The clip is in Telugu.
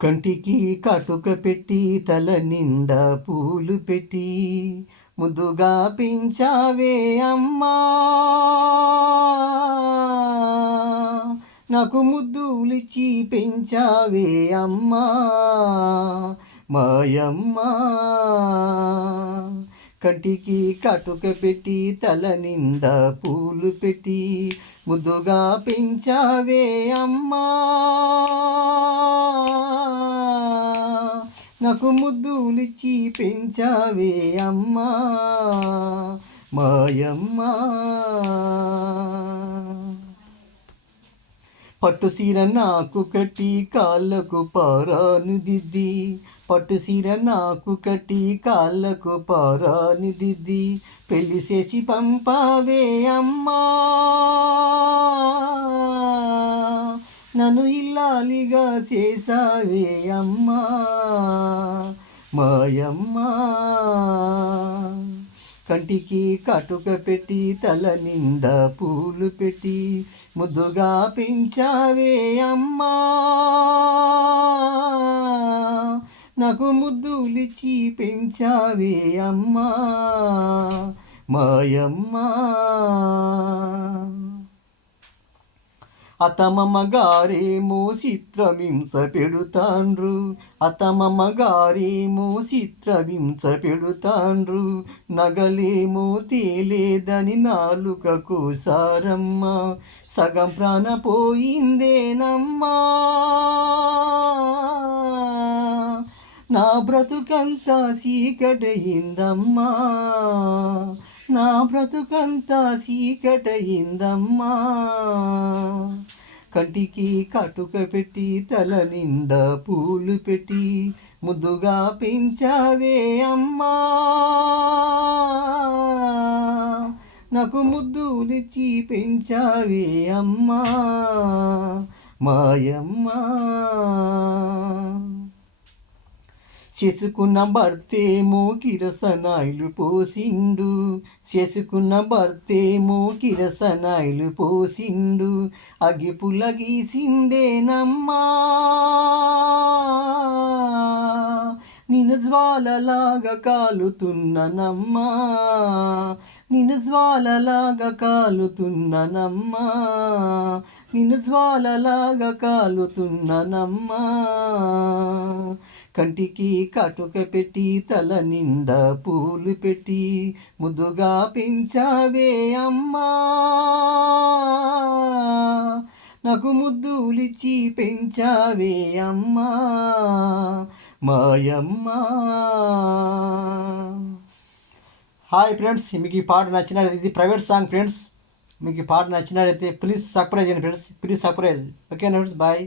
కంటికి కాటుక పెట్టి తల నిండా పూలు పెట్టి ముద్దుగా పెంచావే అమ్మా, నాకు ముద్దులిచ్చి పెంచావే అమ్మా మాయమ్మా. కంటికి కాటుక పెట్టి తల నిండా పూలు పెట్టి ముద్దుగా పెంచావే అమ్మా, నాకు ముద్దులిచ్చి పెంచావే అమ్మా మాయమ్మా. పట్టు సీర నాకు కట్టి కాళ్ళకు పారాను దిద్ది, పట్టు సీర నాకు కట్టి కాళ్ళకు పారాను దిద్ది పెళ్లి చేసి పంపావే అమ్మా, నన్ను ఇల్లాలిగా చేసావే అమ్మా మాయమ్మా. కంటికి కాటుక పెట్టి తల నిండా పూలు పెట్టి ముద్దుగా పెంచావే అమ్మా, నాకు ముద్దులిచ్చి పెంచావే అమ్మా మాయమ్మా. అతమమ్మ గారేమో చిత్రహింస పెడుతాండ్రు, అతమమ్మ గారేమో చిత్రహింస పెడుతాండ్రు, నగలేమో తేలేదని నాలుక కోసారమ్మ, సగం ప్రాణ పోయిందేనమ్మా, నా బ్రతుకంతా చీకటయిందమ్మా, నా బ్రతుకంతా చీకటయిందమ్మా. కంటికి కాటుక పెట్టి తల నిండా పూలు పెట్టి ముద్దుగా పెంచావే అమ్మా, నాకు ముద్దులిచ్చి పెంచావే అమ్మా మాయమ్మా. చేసుకున్న భర్తేమో కిరసనాయిలు పోసిండు, చేసుకున్న భర్తేమో కిరసనాయిలు పోసిండు, అగిపుల గీసిండేనమ్మా, నిన్ను జ్వాలలాగా కాలుతున్ననమ్మా, నిన్ను జ్వాలలాగా కాలుతున్ననమ్మా, నిన్ను జ్వాలలాగా కాలుతున్ననమ్మా. కంటికి కాటుక పెట్టి తల నిండా పూలు పెట్టి ముద్దుగా పెంచావే అమ్మా, నాకు ముద్దులిచ్చి పెంచావే అమ్మా మాయమ్మా. హాయ్ ఫ్రెండ్స్, మీకు ఈ పాట నచ్చినట్లయితే ఇది ప్రైవేట్ సాంగ్ ఫ్రెండ్స్, మీకు ఈ పాట నచ్చినట్లయితే ప్లీజ్ సబ్స్క్రైబ్ చేయండి ఫ్రెండ్స్, ప్లీజ్ సబ్స్క్రైబ్. ఓకేనా ఫ్రెండ్స్, బాయ్.